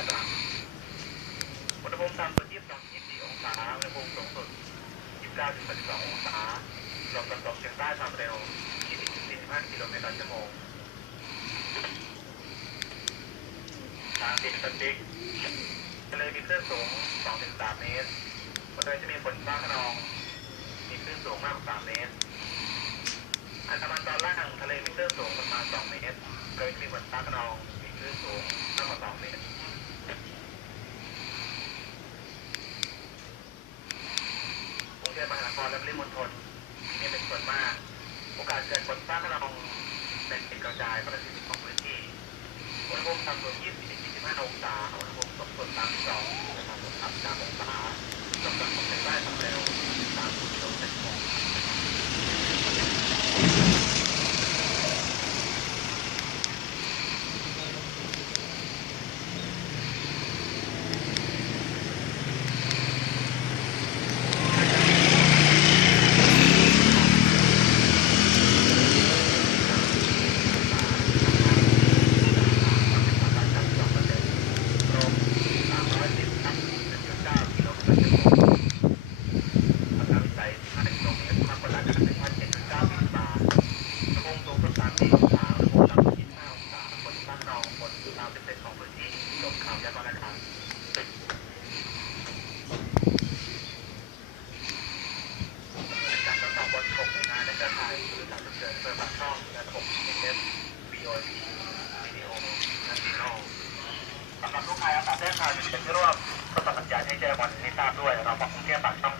ดตรังอุณหภูมิต่ำสุด22-24องศาอุณหภูมิสูงสุด29-32องศาลมตะวันตกเฉียงใต้ความเร็ว20-45กิโลเมตรต่อชั่วโมงทางติดแปซิฟิกทะเลมีคลื่นสูง 2-3 เมตรบริเวณจะมีฝนฟ้าคะนองมีคลื่นสูงมากกว่า3 เมตรอันดามันตอนล่างทะเลมีคลื่นสูงประมาณ2 เมตรโดยมีฝนฟ้าคะนองมีคลื่นสูงมากกว่า2 เมตรกรุงเทพมหานครและปริมณฑลมีเป็นส่วนมากโอกาสเกิดฝนฟ้าคะนองเป็นกระจายประสิทธิของพื้นที่อุณหภูมิต่ำสุด20-25องศาอุณหภูมิสูงสุด32นะครับต่ำ3องศาลมตะวันตกเฉียงใต้ความเร็ว30กิโลเมตรต่อชั่วโมงสำหรับลูกค้าและแจ้งข่าวอยู่ในที่ร่วมก็ต้องสัญญาให้แจ้งวันให้ทราบด้วยเราบอกกรุงเทพปากช่อง